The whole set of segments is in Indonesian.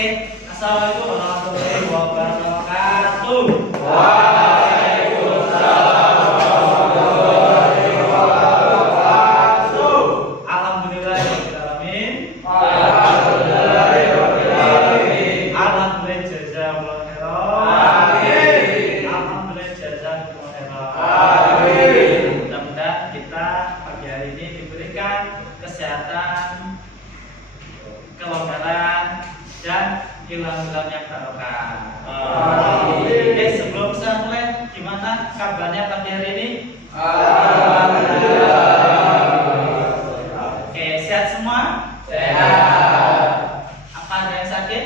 Oke, assalamualaikum warahmatullahi wabarakatuh. Kesehatan, kelonggaran, dan hilang-hilang yang barokah. Oke, sebelum saya mulai, gimana kabarnya pagi hari ini? Oke, sehat semua? Sehat. Apa ada yang sakit?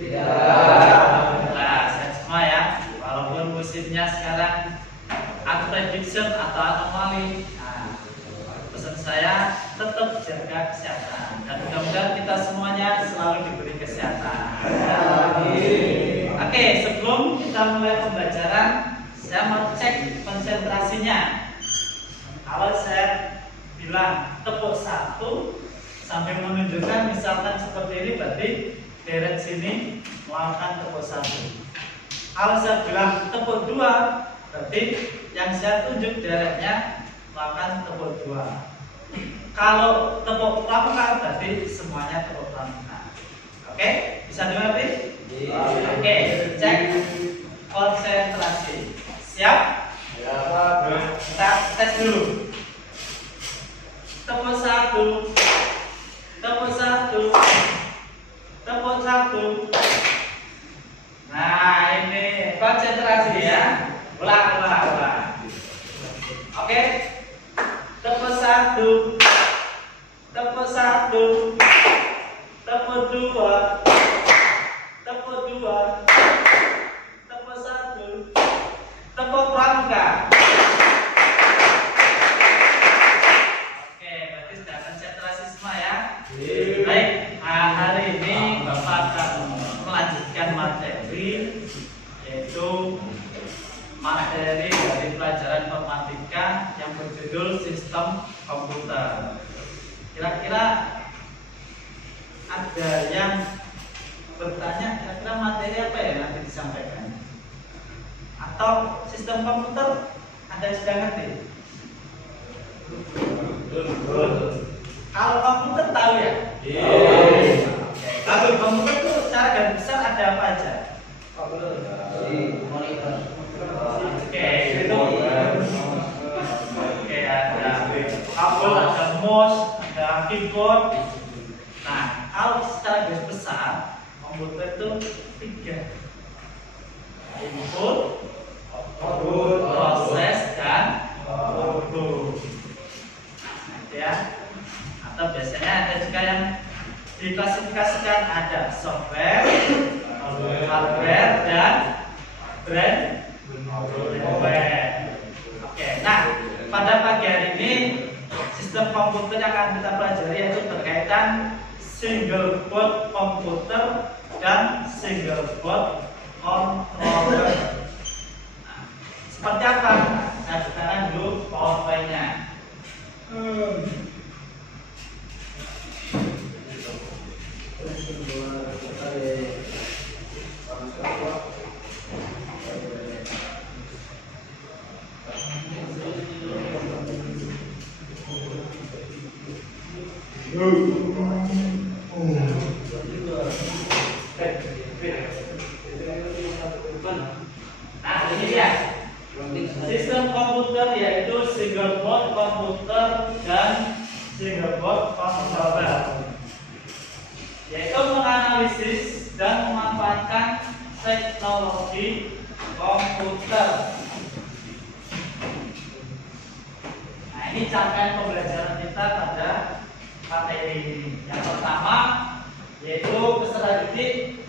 Tidak. Alhamdulillah, sehat semua ya. Walaupun musimnya sekarang prediction atau anomali. Saya tetap jaga kesehatan dan mudah-mudahan kita semuanya selalu diberi kesehatan. Oke, sebelum kita mulai pembelajaran, saya mau cek konsentrasinya. Kalau saya bilang tepuk 1 sambil menunjukkan misalkan seperti ini, berarti deret sini melakukan tepuk 1. Kalau saya bilang tepuk 2, berarti yang saya tunjuk deretnya melakukan tepuk 2. Kalau tepuk pramuka berarti semuanya tepuk pramuka. Oke, bisa dimengerti? Oke, cek konsentrasi. Siap? Kita tes dulu. Tepuk 1, tepuk 1, tepuk 1. Nah, ini konsentrasi ya. Ulang. Oke. Tepuk 1, tepuk 1, tepuk 2, tepuk 2, tepuk 1, tepuk pramuka. Oke, berarti sudah konsentrasi semua ya. Baik, hari ini Bapak akan melanjutkan materi, yaitu materi dari pelajaran informatika yang berjudul sistem komputer. Kira-kira ada yang bertanya, kira-kira materi apa ya nanti disampaikan? Atau sistem komputer ada yang sudah ngerti? Kalau komputer tahu ya? Kalau komputer itu secara garis besar ada apa aja? Monitor. Oke, itu. Oke, ada kabel, ada mouse, ada keyboard. Nah, kalau secara garis besar komputer itu 3: input, output, proses, dan output. Ya. Atau biasanya ada juga yang diklasifikasikan ada software, hardware, dan brand. Oke, nah pada pagi hari ini sistem komputer yang akan kita pelajari yaitu berkaitan single board komputer dan single board controller. Nah, seperti apa? Saya bukakan dulu PowerPoint-nya. Nah, ini dia sistem komputer yaitu single board komputer dan single board controller, yaitu menganalisis dan memanfaatkan teknologi komputer. Nah, ini capaian pembelajaran kita pada materi ini. Yang pertama yaitu peserta didik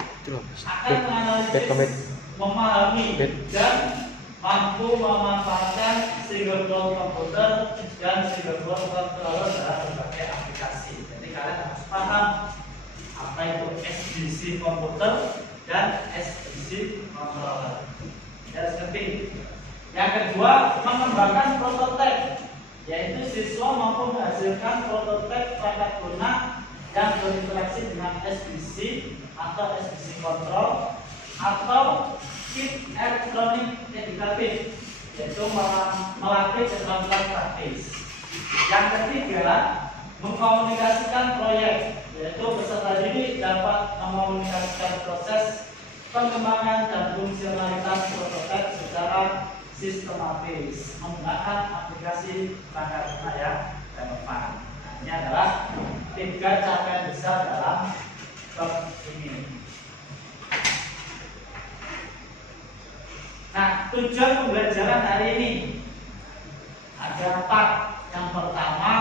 akan menganalisis, memahami, dan mampu memanfaatkan single board komputer dan single board controller dalam berbagai aplikasi. Jadi kalian harus paham apa itu SBC komputer dan SBC controller. Harus ngerti. Yang kedua, mengembangkan prototipe, yaitu siswa mampu menghasilkan prototipe perangkat lunak yang berinteraksi dengan SBC atau SBC control atau kit elektronik edukatif, yaitu melatih keterampilan praktis. Yang ketiga, mengkomunikasikan proyek, yaitu peserta didik dapat mengkomunikasikan proses pengembangan dan fungsionalitas prototipe secara sistematis menggunakan aplikasi perangkat lunak yang relevan. Nah, ini adalah 3 capaian besar dalam bab ini. Nah, tujuan pembelajaran hari ini ada 4. Yang pertama,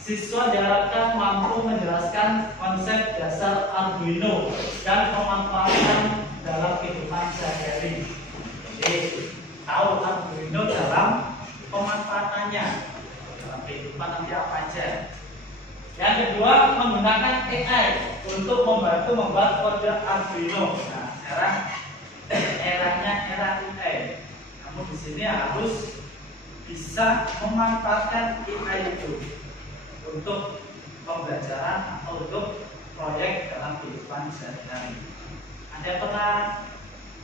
siswa diharapkan mampu menjelaskan konsep dasar Arduino dan pemanfaatan dalam kehidupan sehari-hari. Jadi, tahu Arduino dalam pemanfaatannya dalam kehidupan nanti apa aja. Yang kedua, menggunakan AI untuk membantu membuat kode Arduino. Nah, sekarang eranya era AI. Kamu di sini harus bisa memanfaatkan AI itu untuk pembelajaran atau untuk proyek dalam kehidupan sehari-hari. Ada yang pernah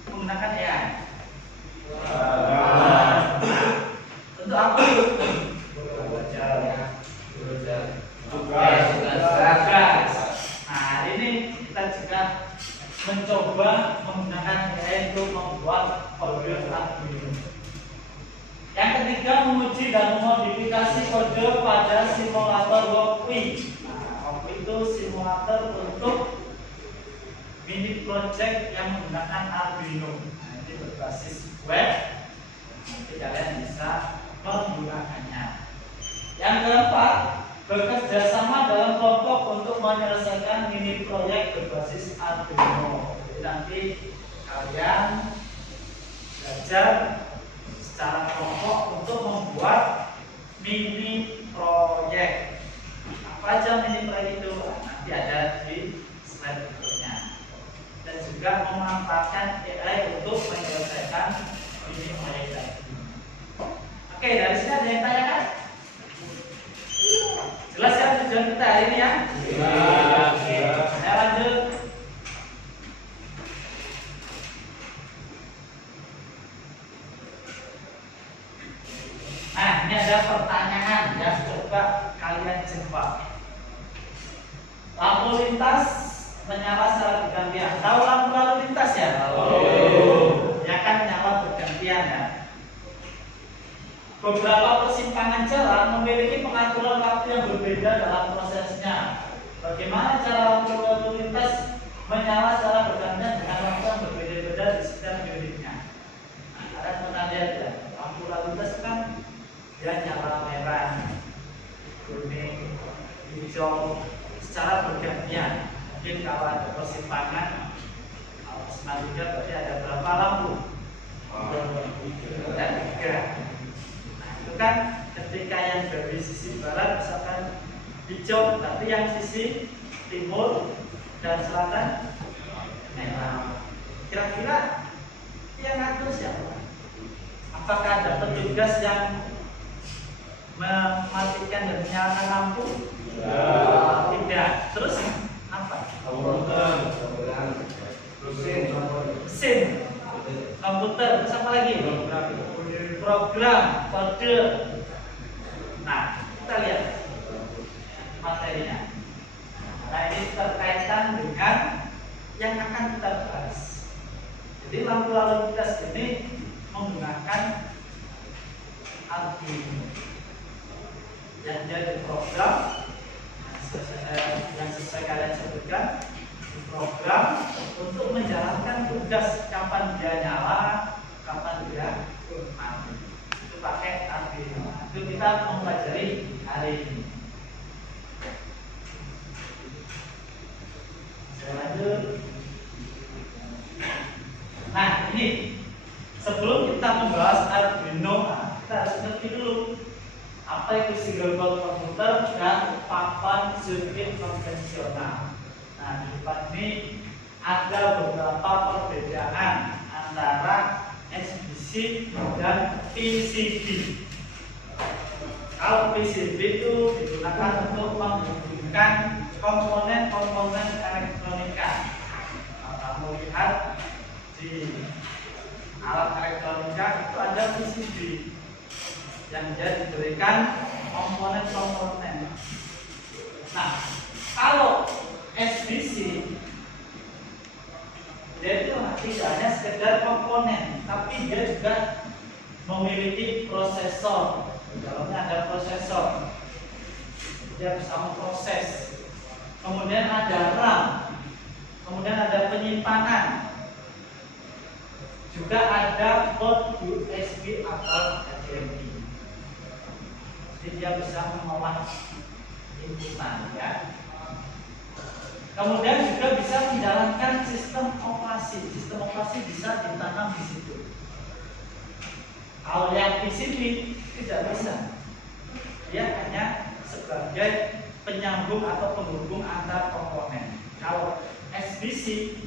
menggunakan AI? Untuk apa? Tugas. Nah, ini kita juga mencoba menggunakan AI untuk membuat kode Arduino. Yang ketiga, menguji dan memodifikasi kode pada simulator Walkwi. Nah, Walkwi itu simulator untuk mini project yang menggunakan Arduino. Nah, ini berbasis web. Nanti kalian bisa menggunakannya. Yang keempat, bekerja sama dalam kelompok untuk menyelesaikan mini proyek berbasis Arduino. Jadi nanti kalian belajar secara kelompok untuk membuat mini proyek. Apa aja mini proyek itu? Nanti ada di slide berikutnya. Dan juga memanfaatkan AI untuk menyelesaikan mini proyek tadi. Oke, dari sini ada yang tanya kan? Jelas ya tujuan kita hari ini ya? Oke, saya lanjut. Nah, ini ada pertanyaan yang coba kalian jawab. Lampu lintas menyala secara bergantian. Tahu lampu lalu lintas ya? Ya kan, nyala bergantian ya. Beberapa persimpangan jalan memiliki pengaturan waktu yang berbeda dalam prosesnya. Bagaimana cara lampu lalu lintas menyala secara bergantian dengan waktu yang berbeda-beda di setiap unitnya? Nah, kalian pernah lihat ya, lampu lalu lintas kan dia nyala merah, kuning, hijau secara bergantian. Mungkin kalau ada persimpangan, selanjutnya berarti ada berapa lampu? Ada 3. Kan ketika yang dari sisi barat misalkan hijau, berarti yang sisi timur dan selatan merah. Kira-kira yang ngatur siapa? Apakah ada petugas yang mematikan dan menyalakan lampu? Tidak. Terus apa? Mesin, komputer, terus apa lagi? Program, kode. Nah, kita lihat materinya. Nah, ini terkaitan dengan yang akan kita bahas. Jadi lampu lalu lintas ini menggunakan Arduino yang jadi program yang sesuai kalian sebutkan, program untuk menjalankan tugas kapan dia nyala, kapan dia mati. Itu pakai Arduino. Itu kita mempelajari hari ini. Saya lanjut. Nah, ini sebelum kita membahas Arduino, kita harus ngerti dulu apa itu single board komputer dan papan sirkuit konvensional. Nah, di depan ini ada beberapa perbedaan antara SBC dan PCB. Kalau PCB itu digunakan untuk menghubungkan komponen-komponen elektronika. Alat elektronika itu ada PCB yang dia diberikan komponen-komponen. Nah, kalau SBC dia itu tidak hanya sekedar komponen, tapi dia juga memiliki prosesor. Di dalamnya ada prosesor, dia bisa memproses. Kemudian ada RAM, kemudian ada penyimpanan, juga ada port USB atau HDMI. Jadi dia bisa mengolah inputan, ya. Kemudian juga bisa menjalankan sistem operasi. Sistem operasi bisa ditanam di situ. Kalau yang PCB tidak bisa, dia hanya sebagai penyambung atau penghubung antar komponen. Kalau SBC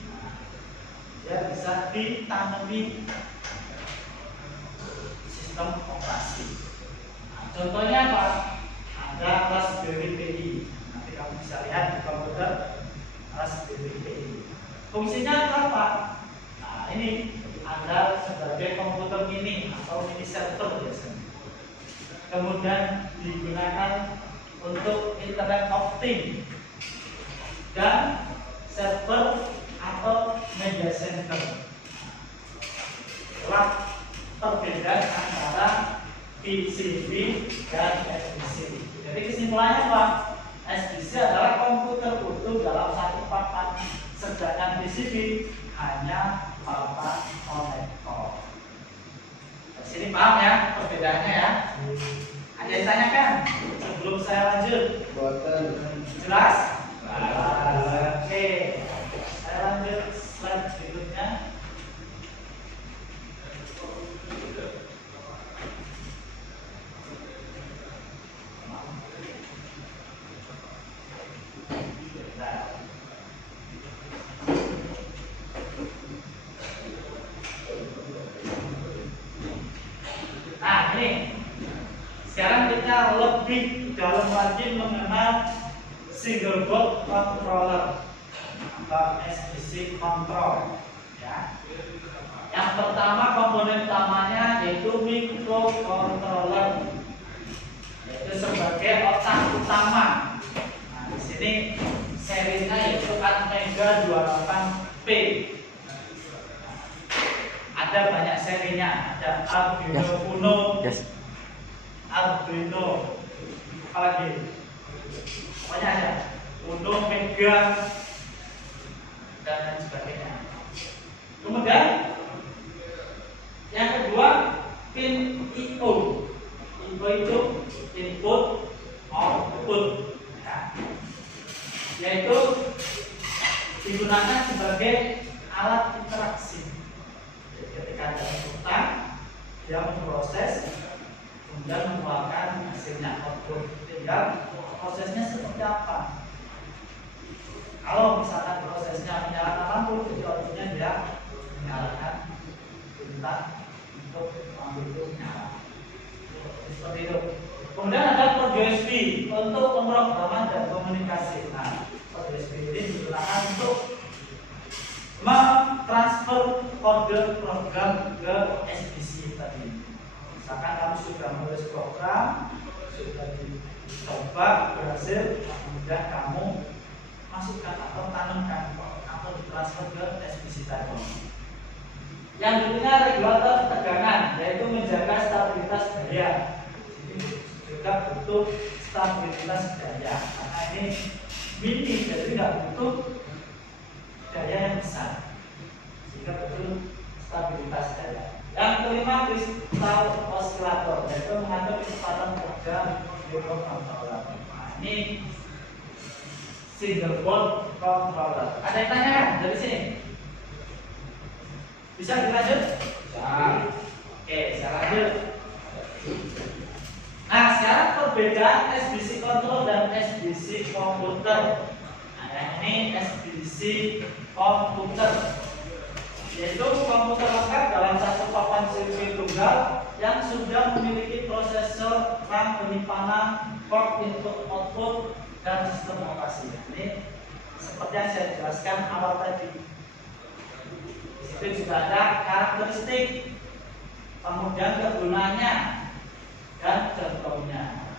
dia bisa ditanami sistem operasi. Nah, contohnya apa? Ada Raspberry Pi. Nanti kamu bisa lihat di komputer Raspberry Pi. Fungsinya apa? Nah, ini ada sebagai komputer mini atau mini server biasanya. Kemudian digunakan untuk internet of things dan server atau media center. Itulah perbedaan antara PCB dan SBC. Jadi kesimpulannya apa? SBC adalah komputer utuh dalam satu papan, sedangkan PCB hanya papan konektor. Di sini paham ya perbedaannya ya? Ada yang tanyakan sebelum saya lanjut? Jelas? Oke. Saya lanjut slide berikutnya. Nah, ini sekarang kita lebih dalam lagi mengenal single board controller atau SBC control, ya. Yang pertama komponen utamanya yaitu microcontroller, yaitu sebagai otak utama. Nah, di sini serinya yaitu Atmega 28P. Ada banyak serinya, ada Arduino Uno, Arduino, apalagi, pokoknya ada Uno, Mega, dan lain sebagainya. Kemudian yang kedua pin I/O. I/O itu input output, ya. Yaitu digunakan sebagai alat interaksi. Jadi ketika ada inputan, dia memproses, kemudian mengeluarkan hasilnya output. Tinggal prosesnya seperti apa. Kalau misalkan prosesnya menyalakan lampu, jadi outputnya dia menyalakan perintah untuk lampu itu nyala. Seperti itu. Kemudian ada port USB untuk pemrograman dan komunikasi. Nah, port USB ini digunakan untuk mentransfer kode program ke SBC tadi. Misalkan kamu sudah menulis program, sudah dicoba berhasil, kemudian kamu masukkan atau tanamkan atau ditransfer ke SBC tadi. Yang berikutnya regulator tegangan, yaitu menjaga stabilitas daya. Ini juga butuh stabilitas daya karena ini mini, jadi tidak butuh daya yang besar, sehingga butuh stabilitas daya. Yang kelima kristal osilator, yaitu mengatur kecepatan kerja microcontroller. Nah, ini single board controller. Ada yang tanya kan dari sini? Bisa dilanjut? Bisa. Oke, saya lanjut. Nah, sekarang perbedaan SBC control dan SBC komputer. Nah, yang ini SBC komputer, yaitu komputer lengkap dalam satu papan sirkuit tunggal yang sudah memiliki prosesor, RAM, penyimpanan, port input output, dan sistem operasi. Ini seperti yang saya jelaskan awal tadi. Di Itu juga ada karakteristik, kemudian kegunaannya dan contohnya.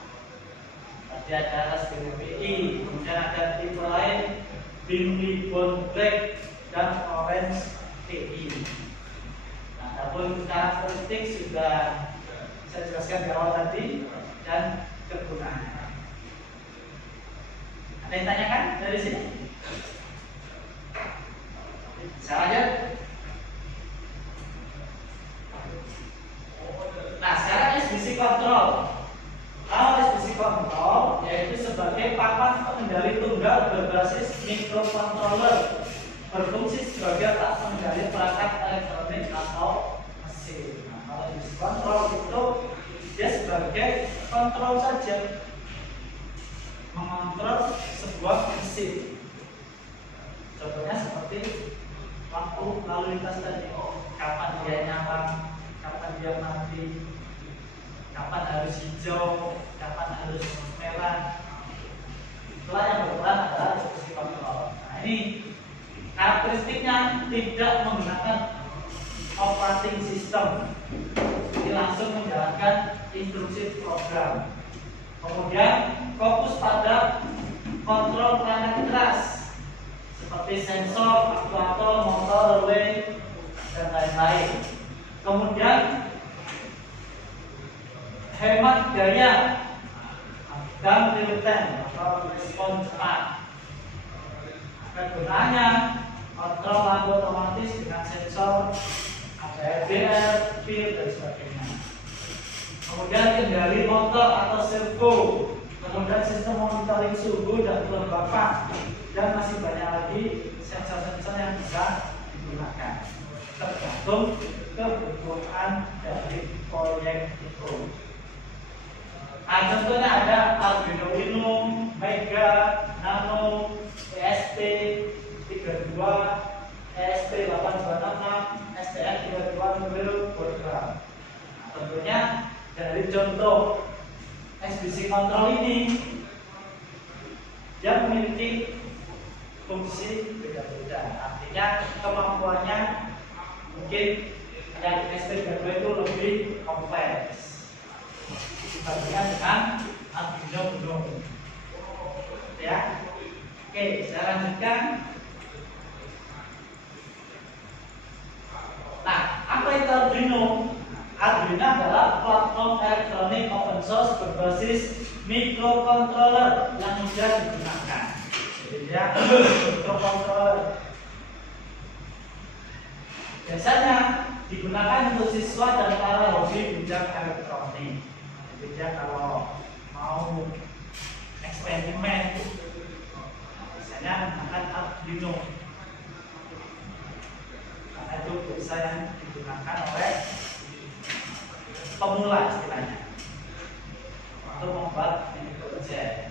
Tadi ada Raspberry Pi, kemudian ada tipe lain Bimbi Bond Black dan Orange TI. Nah, adapun karakteristik sudah saya jelaskan di awal tadi dan kegunaannya. Ada yang tanyakan dari sini? Saya lanjut. Nah, sekarang SBC control. Kalau SBC control yaitu sebagai papan pengendali tunggal berbasis microcontroller, berfungsi sebagai otak pengendali perangkat elektronik atau mesin. Nah, kalau SBC control itu dia sebagai kontrol saja, mengontrol sebuah mesin. Contohnya seperti lampu lalu lintas tadi, kapan dia nyala, kapan dia mati, kapan harus hijau, kapan harus merah. Itulah yang berperan adalah SBC control. Nah, ini karakteristiknya tidak menggunakan operating system, ini langsung menjalankan instruksi program. Kemudian fokus pada kontrol perangkat keras seperti sensor, aktuator, motor, relay, dan lain-lain. Kemudian hemat daya dan real time atau respon cepat. Kegunaannya kontrol lampu otomatis dengan sensor, ada RDR, feel, dan sebagainya. Kemudian kendali motor atau servo, kemudian sistem monitoring suhu dan kelembapan, dan masih banyak lagi sensor-sensor yang bisa digunakan tergantung kebutuhan dari proyek itu. Nah, contohnya ada Arduino Uno, Mega, Nano, ESP32, ESP826, STM32 mobil program. Nah, tentunya dari contoh SBC control ini dia memiliki fungsi beda-beda. Artinya kemampuannya mungkin yang STM32 itu lebih kompleks dibandingkan dengan Arduino Uno. Ya, oke, saya lanjutkan. Nah, apa itu Arduino? Arduino adalah platform elektronik open source berbasis microcontroller yang mudah digunakan. Jadi dia microcontroller. Biasanya digunakan untuk siswa dan para hobi bidang elektronik. Jadi dia kalau mau eksperimen, biasanya menggunakan Arduino. Karena itu biasa yang digunakan oleh pemula istilahnya untuk membuat ini project.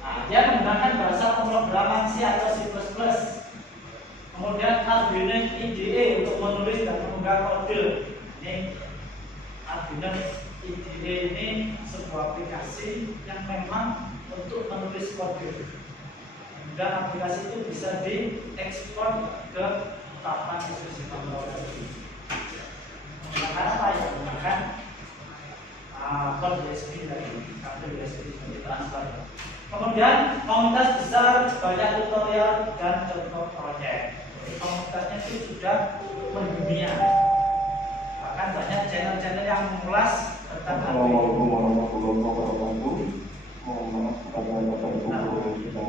Nah, dia menggunakan bahasa pemrograman C atau C++. Kemudian Arduino IDE untuk menulis dan mengunggah kode. Ini Arduino IDE ini sebuah aplikasi yang memang untuk menulis kode. Dan aplikasi itu bisa diekspor ke papan SBC controller. Menggunakan apa ya? Menggunakan port USB dari kabel USB sebagai transfer. Kemudian komunitas besar, banyak tutorial dan contoh proyek. Komunitasnya itu sudah mendunia. Bahkan banyak channel-channel yang mengulas tentang Assalamualaikum warahmatullahi wabarakatuh. Mohon maaf kepada Bapak Ibu guru kita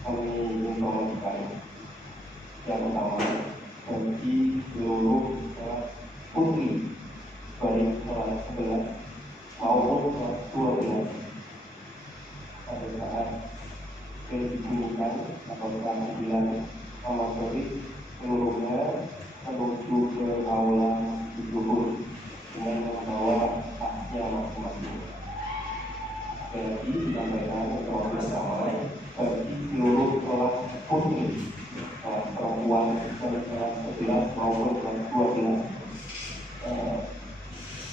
kami ingin mengatakan yang pertama bagi seluruh putri baik kelas 11 maupun kelas 12 pada saat kehidupan atau ketampilan motorik seluruhnya menuju ke aula duduk dengan membawa haknya masing-masing. Jadi disampaikan kepada bersama bagi seluruh kelas putri perempuan kelas 11 maupun kelas 12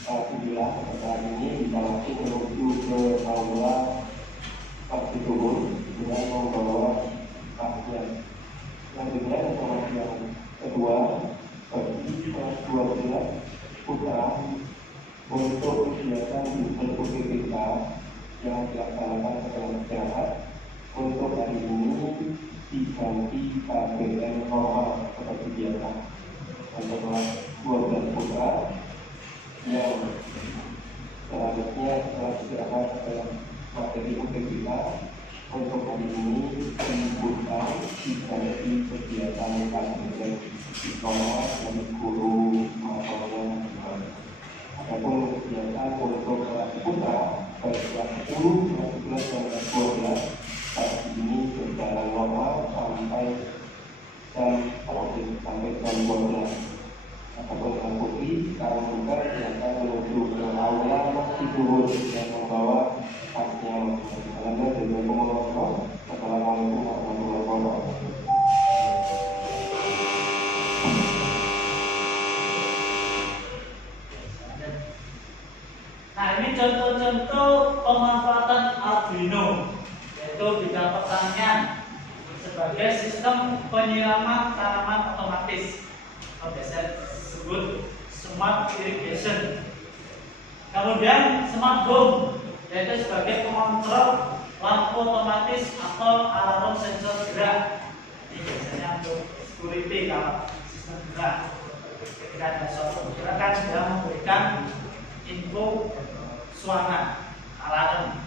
alhamdulillah saat ini kita langsung menuju ke aula pasti turun dengan membawa pasien. Selanjutnya informasi yang kedua bagi kelas 12 putra untuk kegiatan ujian UTBK yang dilaksanakan secara berjalan untuk hari ini diganti KBM normal seperti biasa. Untuk kelas 12 putra yang selanjutnya setelah disediakan dalam materi UTBK untuk hari ini dibutuhkan diganti kegiatan KBM normal dan guru maupun adapun kegiatan untuk kelas putra baik kelas 10, kelas 11, dan kelas 12 saat ini berjalan normal sampai jam 12. Adapun kelas putri sekarang juga akan menuju ke aula masjid Zuhur yang membawa tasnya. Alhamdulillah dari Assalamualaikum warahmatullahi wabarakatuh. Nah, ini contoh-contoh pemanfaatan Arduino, yaitu bidang pertanian sebagai sistem penyiraman tanaman otomatis, atau biasa disebut smart irrigation. Kemudian smart home, yaitu sebagai pengontrol lampu otomatis atau alarm sensor gerak. Ini biasanya untuk security kalau sistem gerak. Ketika ada suatu gerakan, dia memberikan info suara alarm.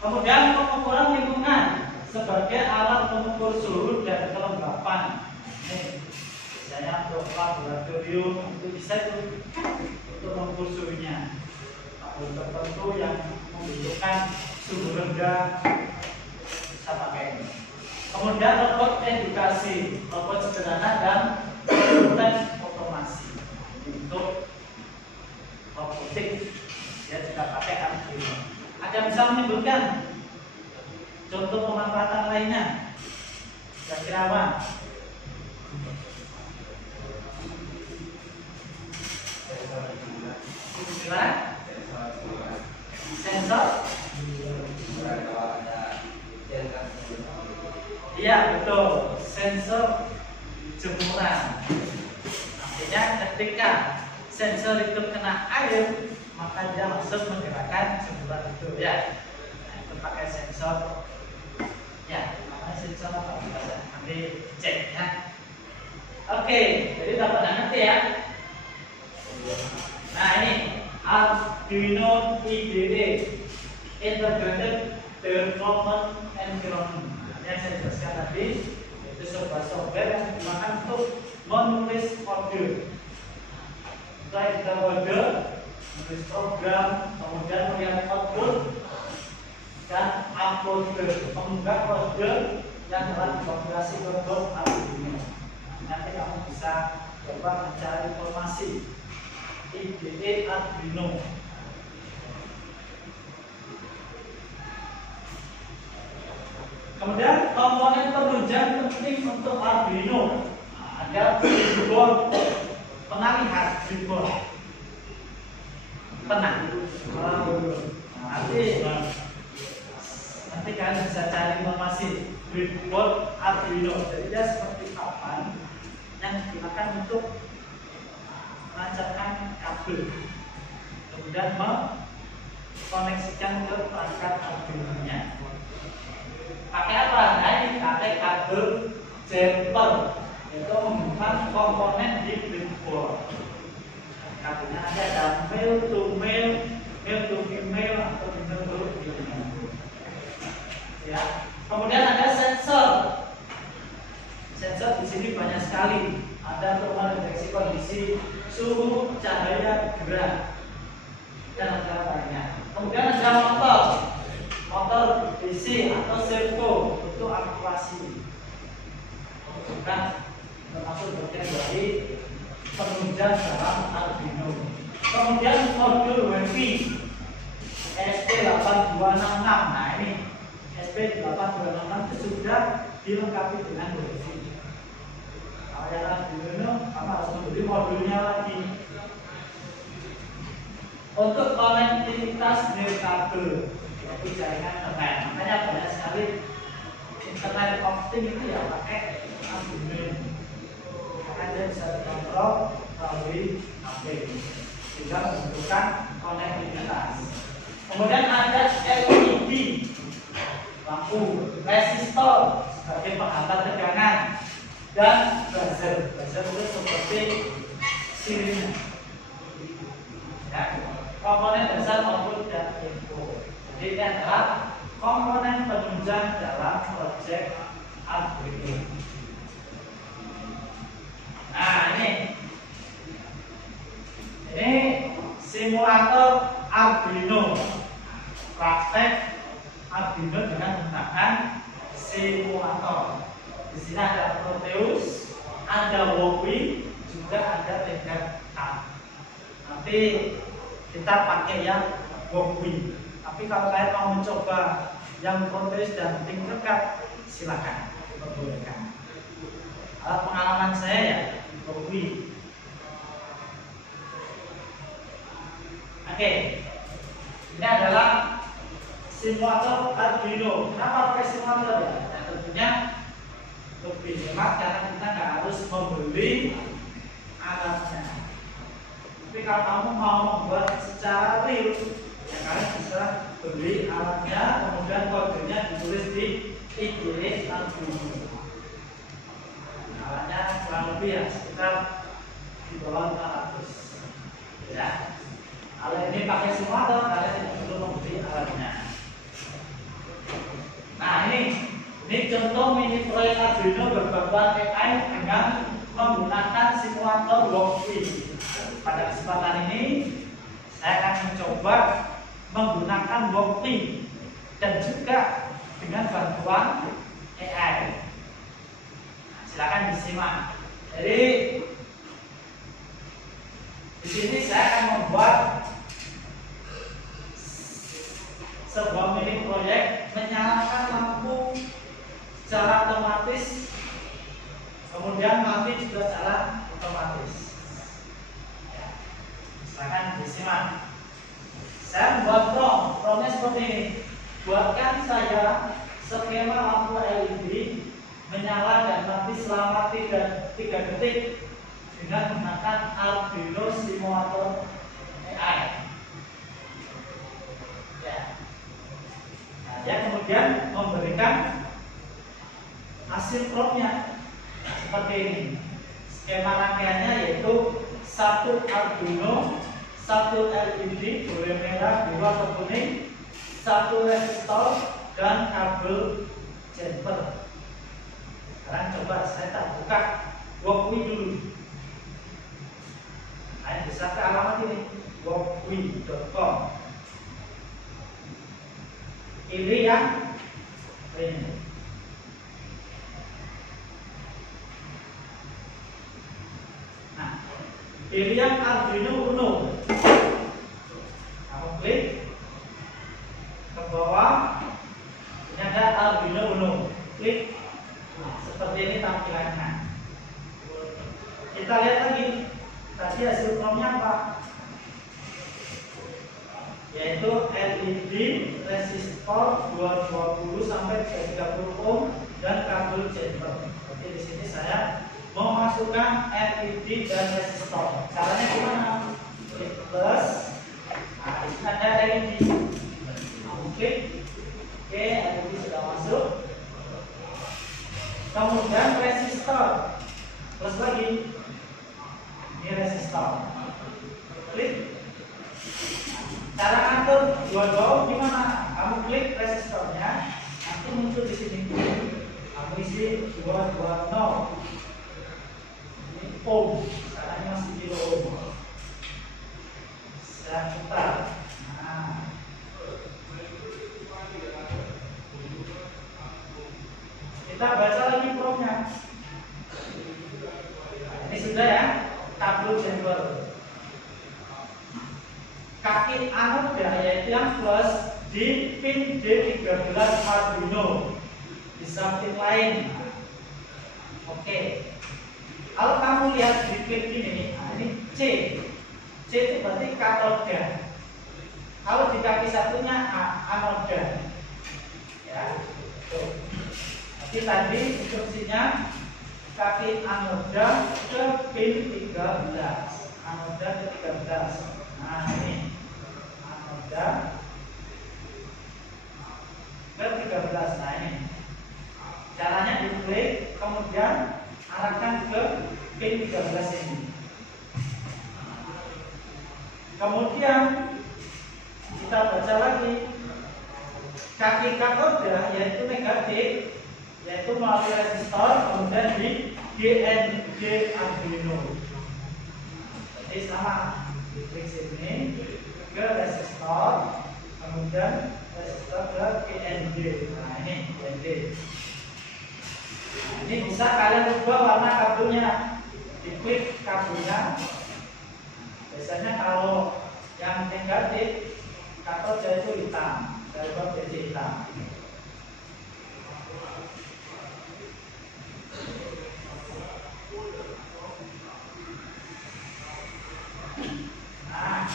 Kemudian pengukuran lingkungan sebagai alat pengukur suhu dan kelembapan. Ini biasanya untuk laboratorium itu bisa itu untuk mengukur suhunya. Kabel tertentu yang membutuhkan suhu rendah bisa pakai ini. Kemudian robot edukasi, robot sederhana dan robot otomasi untuk robotik, dia tidak pakai Arduino. Ada bisa menimbulkan contoh pemanfaatan lainnya. Kira-kira apa? Sensor? Iya betul, sensor jemuran. Artinya ketika sensor itu kena air, maka dia langsung menggerakkan jemuran itu ya. Nah, itu pakai sensor. Ya, namanya sensor apa? Nanti cek ya. Oke, jadi dapat ngerti ya. Nah ini Arduino IDE, Integrated Development Environment. Yang saya jelaskan tadi, itu sebuah software yang digunakan untuk menulis kode. Setelah kita kode, menulis program, kemudian melihat output dan upload mengunggah kode yang telah dikonfigurasi ke Arduino. Nanti kamu bisa coba mencari informasi IDE Arduino. Kemudian komponen penunjang penting untuk Arduino ada breadboard pengalihan, breadboard penang. Nanti kalian bisa cari informasi breadboard Arduino. Jadi dia seperti papan yang digunakan untuk melancarkan kabel, kemudian mengkoneksikan ke perangkat Arduino-nya. Pakai apa? Nah ini pakai kabel jumper, itu menghubungkan komponen di breadboard. Kabelnya nanti ada male to male, male to female, atau female to female. Ya. Kemudian ada sensor. Sensor di sini banyak sekali. Ada untuk mendeteksi kondisi suhu, cahaya, gerak, dan lain-lainnya. Kemudian ada motor DC atau servo untuk aktivasi. Bukan termasuk bagian dari penunjang dalam Arduino. Kemudian modul WiFi SP8266. Nah ini SP8266 itu sudah dilengkapi dengan WiFi. Kalau yang Arduino, kamu harus membeli modulnya lagi. Untuk konektivitas nirkabel, yaitu jaringan internet. Makanya banyak sekali internet of things itu ya pakai Arduino. Makanya dia bisa kontrol melalui HP sehingga membutuhkan konektivitas. Kemudian ada LED, lampu, resistor sebagai penghambat tegangan, dan buzzer. Buzzer itu seperti sirine. Ya, komponen dasar output dan input. Jadi ini adalah komponen penunjang dalam proyek Arduino. Nah, ini simulator Arduino, praktek Arduino dengan menggunakan simulator. Di sini ada Proteus, ada Wowi, juga ada Tegan K. Nanti kita pakai yang Wowi. Tapi kalau kalian mau mencoba yang Proteus dan Tinkercad, silakan, diperbolehkan. Pengalaman saya ya Wowi. Oke, ini adalah simulator Arduino. Kenapa pakai simulator ya? Nah, tentunya lebih hemat karena kita nggak harus membeli alatnya. Tapi kalau kamu mau membuat secara real, ya kalian bisa beli alatnya, kemudian kodenya ditulis di IDE Arduino. Alatnya kurang lebih ya sekitar di bawah 500. Ya. Kalau ini pakai simulator, kalian tidak perlu membeli alatnya. Nah, ini contoh mini proyek Arduino berbahan AI dengan menggunakan simulator Wowi. Pada kesempatan ini saya akan mencoba menggunakan Wowi dan juga dengan bantuan AI. Nah, silakan disimak. Jadi di sini saya akan membuat sebuah mini proyek menyalakan lampu secara otomatis, kemudian mati juga secara otomatis. Ya, silakan disimak. Saya membuat promnya seperti ini. Buatkan saya skema lampu LED menyala dan mati selama 3 detik dengan menggunakan Arduino simulator AI. Ya. Nah, dia kemudian memberikan hasil promnya seperti ini. Skema rangkaiannya yaitu 1 Arduino, 1 LED boleh merah, 2 atau kuning, 1 resistor, dan kabel jumper. Sekarang coba saya tak buka Wowi dulu. Kalian bisa ke alamat ini wowi.com. Pilih yang ini. Nah, pilih yang Arduino Uno. Kamu klik ke bawah. Ini ada Arduino Uno. Klik. Nah, seperti ini tampilannya. Kita lihat lagi. Tadi hasil promnya apa? Yaitu LED, resistor 220 sampai 30 ohm dan kabel jumper. Jadi di sini saya mau masukkan LED dan resistor. Caranya gimana? Klik plus. Nah, di sini ada LED. Klik. Oke, LED sudah masuk. Kemudian resistor. Plus lagi. Ini resistor. Klik. Cara atur 2 gimana? Kamu klik resistornya, nanti muncul di sini. Kamu isi 220. Ini ohm, caranya masih kilo ohm. Saya putar. Nah. Kita baca lagi promnya. Ini sudah ya, kabel jumper. Kaki anoda yaitu yang plus di pin D13 Arduino di samping lain. Oke. Kalau kamu lihat di klik ini, nah ini C. C itu berarti katoda. Kalau di kaki satunya anoda. Ya. Tuh. Jadi tadi instruksinya kaki anoda ke pin 13. Anoda ke 13. Nah ini anoda ke 13. Nah ini caranya diklik, kemudian arahkan ke pin 13 ini. Kemudian kita baca lagi kaki katoda yaitu negatif, yaitu melalui resistor, kemudian di GND Arduino. Jadi sama, klik sini ke resistor, kemudian resistor ke GND. Nah ini GND. Ini bisa kalian ubah warna kabelnya, diklik kabelnya. Biasanya kalau yang negatif katoda itu hitam, saya buat jadi hitam. Nah,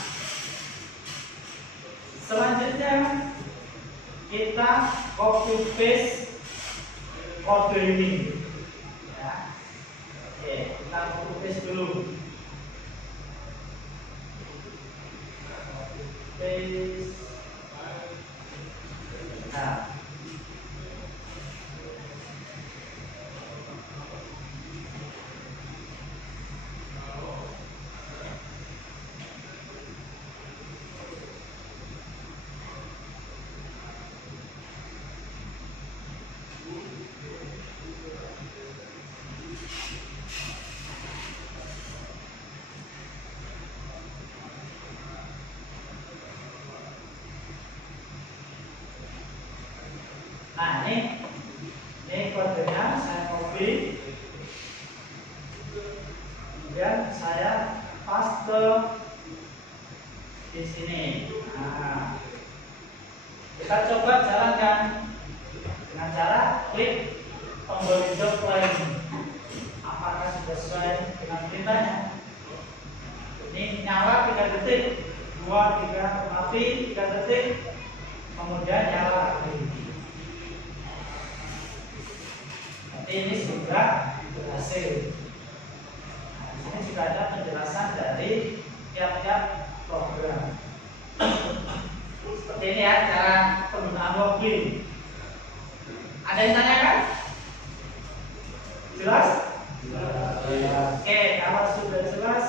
selanjutnya kita copy paste kode ini. Ya. Oke, kita copy paste dulu. Copy paste. Nah. Nah ini kodenya saya copy, kemudian saya paste di sini. Nah, kita coba jalankan dengan cara klik tombol hijau play. Apakah sudah sesuai dengan perintahnya? Ini nyala 3 detik, 2, 3, mati 3 detik, kemudian nyala lagi. Ini sudah berhasil. Nah, di sini sudah ada penjelasan dari tiap-tiap program. Seperti ini ya cara penggunaan login. Ada yang tanyakan? Jelas? Jelas. Oke, kalau sudah jelas,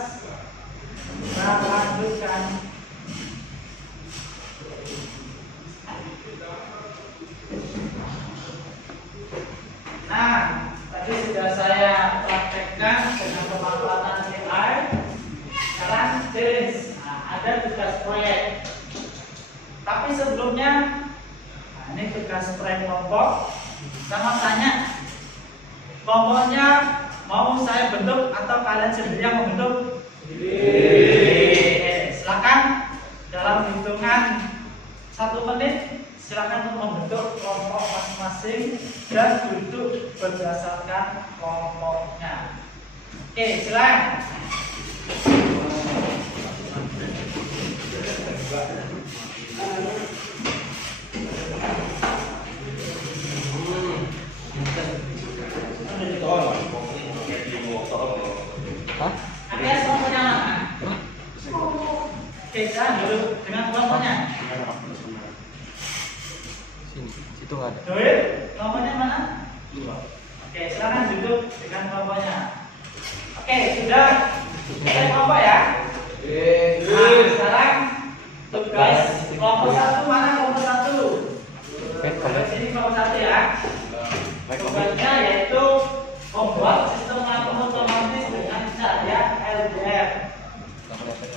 kita lanjutkan. Nah, tadi sudah saya praktekkan dengan pemanfaatan AI. Sekarang challenge. Nah, ada tugas proyek. Tapi sebelumnya, nah ini tugas proyek kelompok. Sama tanya, kelompoknya mau saya bentuk atau kalian sendiri yang membentuk? Silakan dalam hitungan 1 menit. Silakan untuk membentuk kelompok masing-masing dan duduk berdasarkan kelompoknya. Oke, silakan. Alias kelompoknya mana? Oke, silakan duduk dengan kelompoknya. Situ nggak ada. Doit, kelompoknya mana? 2. Oke, silakan duduk dengan kelompoknya. Oke, sudah selesai kelompok ya. Nah, sekarang tugas kelompok 1 mana kelompok 1? Kelompok sini kelompok 1 ya. Tugasnya yaitu membuat sistem lampu otomatis dengan cahaya LDR.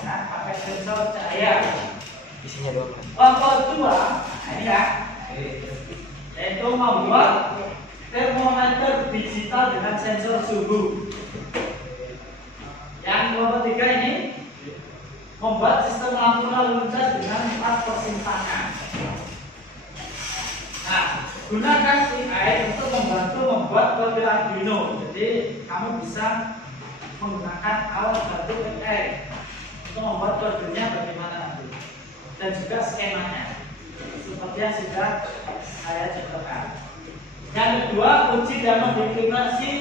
Nah, pakai sensor cahaya. Isinya doang. Kelompok 2, nah ini ya. Yaitu membuat termometer digital dengan sensor suhu. Yang kelompok 3 ini membuat sistem lampu lalu lintas dengan 4 persimpangan. Nah, gunakan AI untuk membantu membuat kode Arduino. Jadi kamu bisa menggunakan alat bantu AI untuk membuat kodenya bagaimana nanti, dan juga skemanya seperti yang sudah saya contohkan. Yang kedua, uji dan modifikasi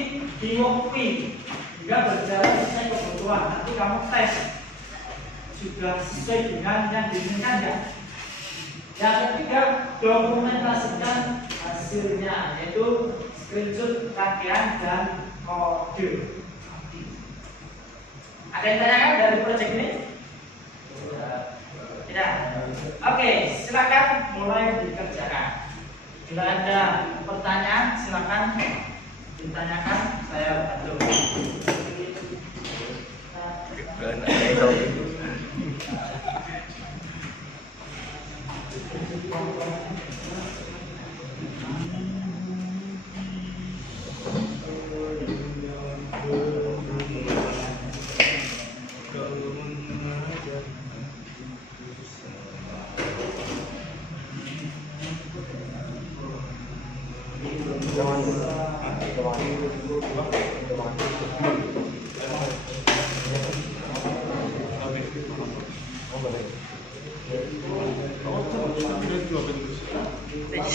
di WOPI hingga berjalan sesuai kebutuhan. Nanti kamu tes juga sesuai dengan yang diinginkan ya. Yang ketiga, dokumentasikan hasilnya, yaitu screenshot rangkaian dan kode. Ada yang tanyakan dari proyek ini? Tidak. Oke, silakan mulai dikerjakan. Bila ada pertanyaan, silakan ditanyakan. Saya bantu.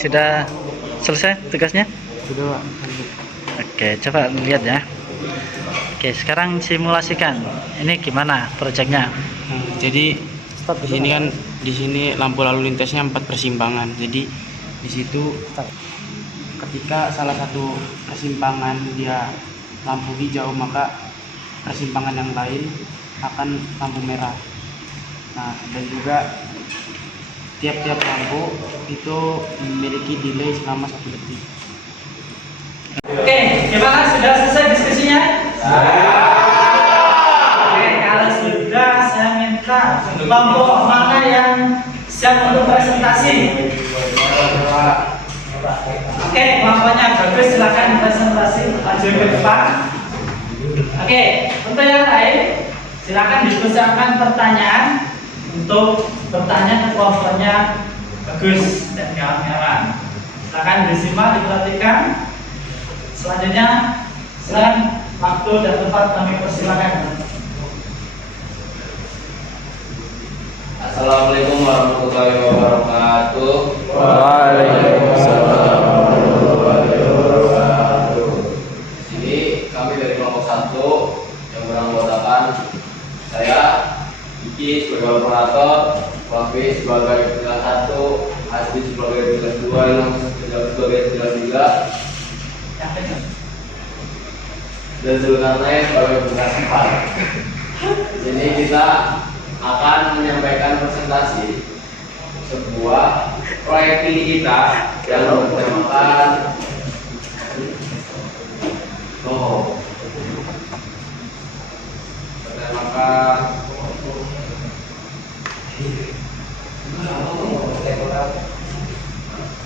Sudah selesai tugasnya? Sudah, Pak. Oke, coba lihat ya. Oke, sekarang simulasikan. Ini gimana proyeknya? Jadi di sini lampu lalu lintasnya 4 persimpangan. Jadi di situ ketika salah satu persimpangan dia lampu hijau, maka persimpangan yang lain akan lampu merah. Nah, dan juga tiap-tiap lampu itu memiliki delay selama 1 detik. Oke, gimana? Sudah selesai diskusinya? Oke, kalau sudah, saya minta kelompok mana yang siap untuk presentasi. Oke, kelompoknya bagus, silakan presentasi maju ke depan. Oke, untuk yang lain, silakan dipersiapkan pertanyaan untuk bertanya ke kelompoknya bagus dan kawan-kawan. Silakan disimak, diperhatikan. Selanjutnya, silakan waktu dan tempat kami persilakan. Assalamualaikum warahmatullahi wabarakatuh. Waalaikumsalam warahmatullahi wabarakatuh. Di sini kami dari kelompok 1 yang beranggotakan saya Iki sebagai operator, Wafi sebagai pilihan 1, Asdi sebagai pilihan 2, Ilham sebagai pilihan 3, dan Zulkarnain sebagai pilihan 4. Jadi kita akan menyampaikan presentasi sebuah proyek ini kita yang bertemakan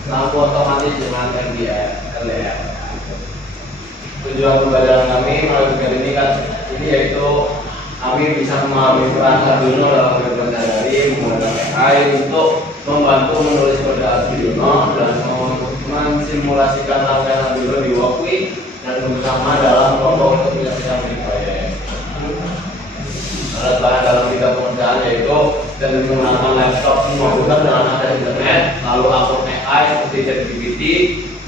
lampu otomatis dengan LED. Tujuan pembelajaran kami melalui kegiatan ini yaitu kami bisa memahami peran Arduino dalam kehidupan sehari-hari menggunakan AI untuk membantu menulis kode Arduino dan mensimulasikan rangkaian Arduino di WOPI dan bersama dalam kelompok kebiasaan di proyek. Alat bahan dalam tiga pengerjaan yaitu dengan menggunakan laptop komputer dengan akses internet, lalu akun AI seperti ChatGPT,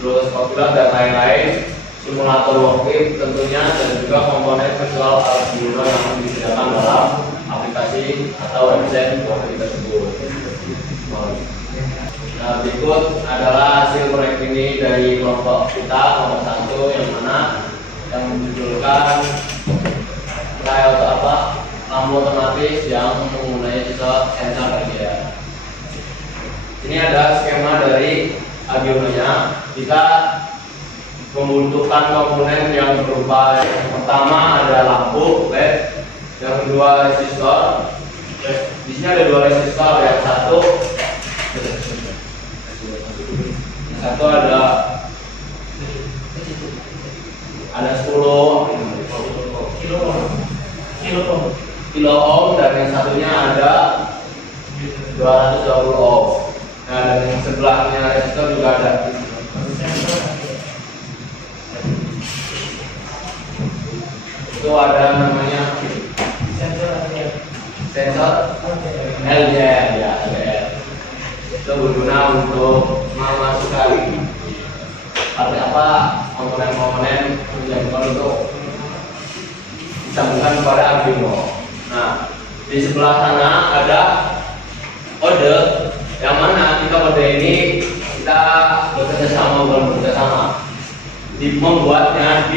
terus komputer dan lain-lain, simulator WOPI tentunya, dan juga komponen visual Arduino yang disediakan dalam aplikasi atau website WOPI tersebut. Nah, berikut adalah hasil proyek ini dari kelompok kita, kelompok 1 yang mana yang menjudulkan lampu otomatis yang menggunakan sensor kerja. Ini ada skema dari Arduino-nya. Kita membutuhkan komponen yang berupa yang pertama ada lampu LED, yang kedua resistor. Di sini ada 2 resistor, yang satu ada 10 kilo ohm dan yang satunya ada 220 ohm. Nah, dan yang sebelahnya resistor juga ada. Itu ada namanya sensor LDR ya, LDR. Itu berguna untuk memasukkan seperti apa komponen-komponen yang untuk disambungkan kepada Arduino. Nah, di sebelah sana ada kode yang mana kode ini kita bekerja sama, membuatnya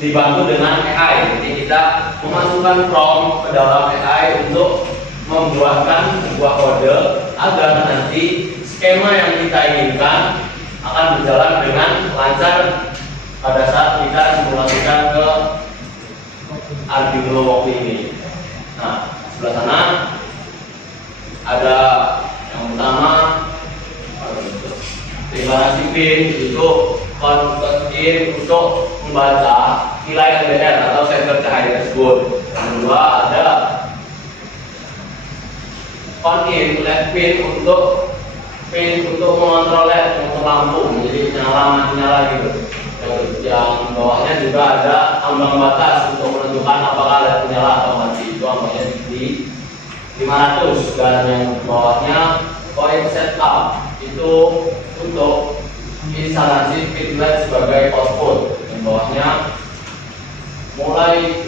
dibantu dengan AI. Jadi kita memasukkan prompt ke dalam AI untuk membuatkan sebuah kode agar nanti skema yang kita inginkan akan berjalan dengan lancar pada saat kita simulasikan ke Arduino waktu ini. Nah, sebelah sana ada yang pertama deklarasi pin itu convert in untuk membaca nilai LDR atau sensor cahaya tersebut. Yang kedua ada on in LED pin untuk mengontrol LED untuk lampu jadi nyala gitu. Yang bawahnya juga ada ambang batas untuk menentukan apakah LED menyala atau mati. Itu ambangnya di 500 dan yang bawahnya point setup itu untuk instalasi pin LED sebagai output. Yang bawahnya mulai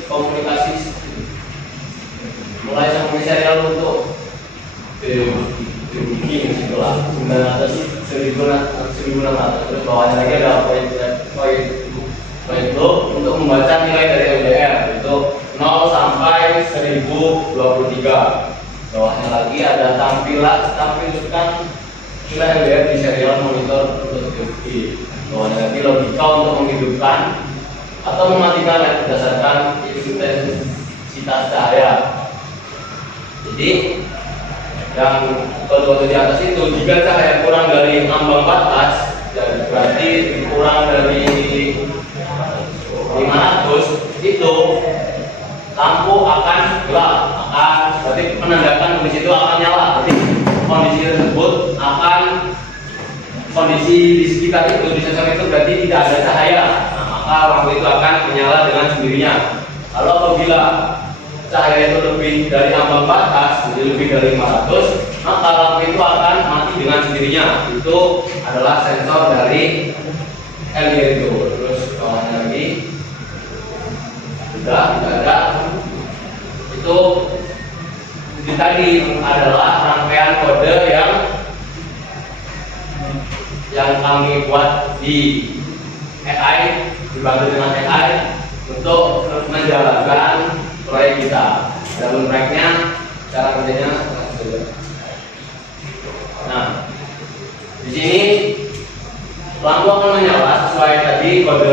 sambung serial untuk bikin itulah 900 1600. Terus bawahnya lagi ada point loop untuk membaca nilai dari LDR itu 0 sampai 1023. Bawahnya lagi ada tampilkan nilai LDR di serial monitor untuk TV. Bawahnya lagi logika untuk menghidupkan atau mematikan LED berdasarkan intensitas cahaya. Jadi yang kode di atas itu jika cahaya kurang dari ambang batas, berarti kurang dari 500, itu lampu akan gelap, berarti menandakan kondisi itu akan nyala. Berarti kondisi tersebut kondisi di sekitar itu, di sensor itu berarti tidak ada cahaya. Nah, maka lampu itu akan menyala dengan sendirinya. Kalau apabila cahaya itu lebih dari ambang batas, jadi lebih dari 500, maka lampu itu akan mati dengan sendirinya. Itu adalah sensor dari LED itu. Terus bawahnya lagi sudah tidak ada. Itu tadi adalah rangkaian kode yang kami buat di AI, dibantu dengan AI untuk menjalankan proyek kita. Dalam proyeknya cara kerjanya. Nah, di sini lampu akan menyala sesuai tadi kode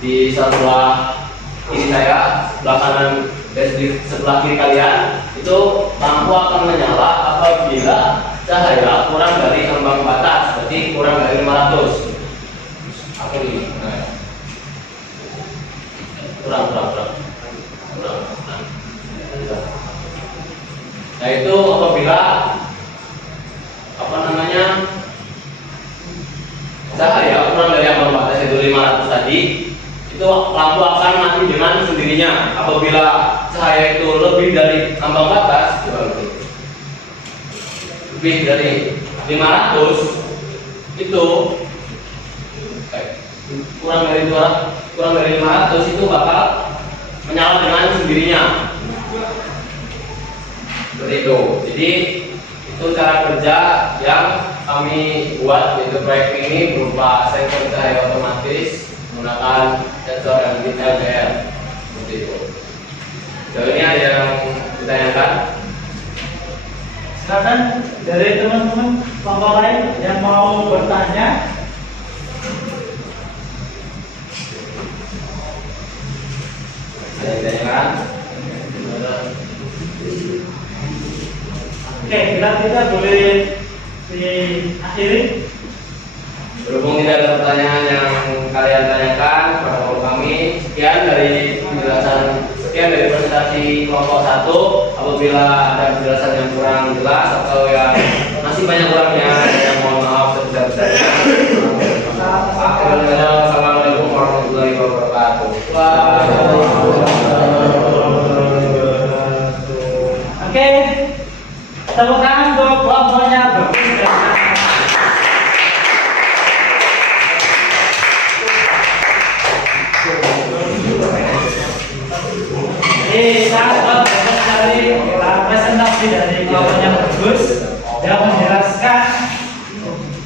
di sebelah kiri saya, sebelah kanan dan di sebelah kiri kalian. Itu lampu akan menyala apabila cahaya kurang dari ambang batas, berarti kurang dari 500. Apa ini? Kurang. Nah, itu apabila cahaya kurang dari ambang batas itu 500 tadi, itu lampu akan mati dengan sendirinya. Apabila cahaya itu lebih dari ambang batas, lebih dari 500, itu kurang dari 500 itu bakal menyala dengan sendirinya. Seperti itu. Jadi itu cara kerja yang kami buat, yaitu proyek ini berupa sensor cahaya otomatis menggunakan sensor LDR. Seperti itu. Sejauh ini ada yang ditanyakan? Silakan dari teman-teman kelompok lain yang mau bertanya. Ada yang ditanyakan? Oke, kita boleh diakhiri. Berhubung tidak ada pertanyaan yang kalian tanyakan pada kelompok kami, sekian dari presentasi kelompok 1. Apabila ada penjelasan yang kurang jelas atau yang masih banyak kurangnya, saya mohon maaf sebesar-besarnya. Assalamualaikum warahmatullahi wabarakatuh. Oke, tepuk tangan untuk kelompoknya. Sangat bagus dari presentasi dari kawan yang bagus yang menjelaskan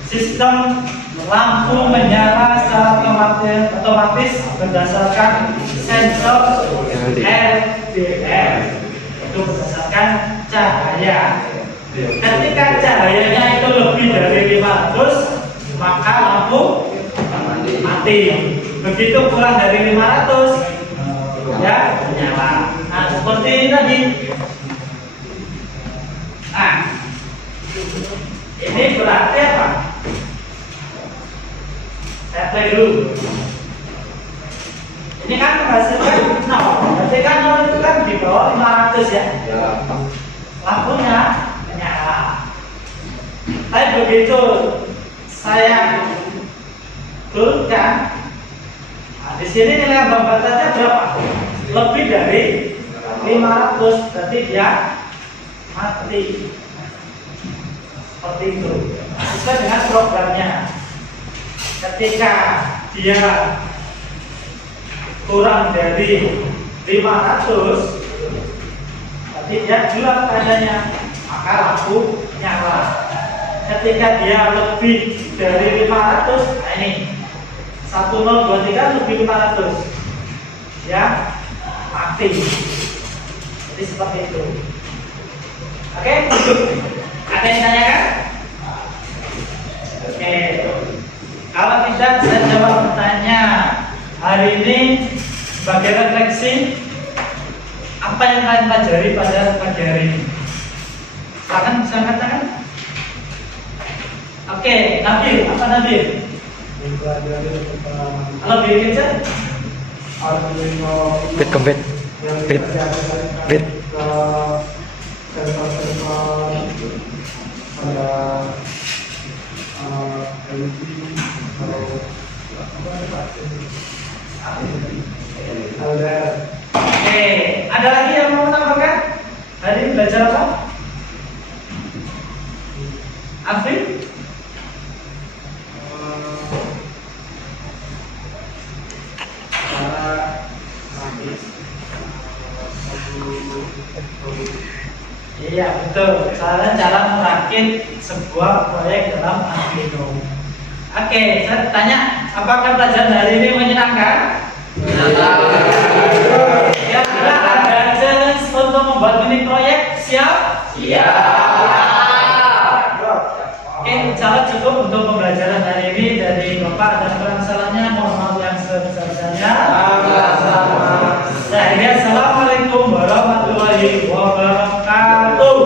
sistem lampu menyala secara otomatis berdasarkan sensor RDM, itu berdasarkan cahaya. Ketika cahayanya itu lebih dari 500, maka lampu mati. Begitu kurang dari 500, ya menyala. Nah, seperti ini tadi. Nah, ini berarti apa? Saya play dulu. Ini kan menghasilkan 0. Berarti kan 0 itu kan di bawah 500 ya. Lampunya menyala. Tapi begitu saya turunkan, nah, di sini nilai ambang batasnya berapa? Lebih dari 500, berarti dia mati. Seperti itu. Sesuai dengan programnya. Ketika dia kurang dari 500, berarti dia gelap keadaannya, maka lampu nyala. Ketika dia lebih dari 500, nah ini 1023 lebih 500, ya mati. Jadi seperti itu. Oke, ada yang tanyakan? Oke, kalau tidak saya jawab pertanyaan hari ini sebagai refleksi apa yang kalian pelajari pada pagi hari ini. Silakan bisa katakan. Oke, Nabil, apa Nabil? Kalau bikin aja. Bit kembit. Bit. Bit. Oke, ada lagi yang mau menambahkan? Hari ini belajar apa? Afif? Iya betul, cara merakit sebuah proyek dalam Arduino. Oke, saya tanya, apakah pelajaran hari ini menyenangkan? Kira-kira ada challenge untuk membuat mini proyek? Siap? Oke, insya cukup untuk pembelajaran hari ini dari Bapak. Dan kurang salahnya mohon maaf yang sebesar-besarnya. Saya Assalamualaikum warahmatullahi wabarakatuh.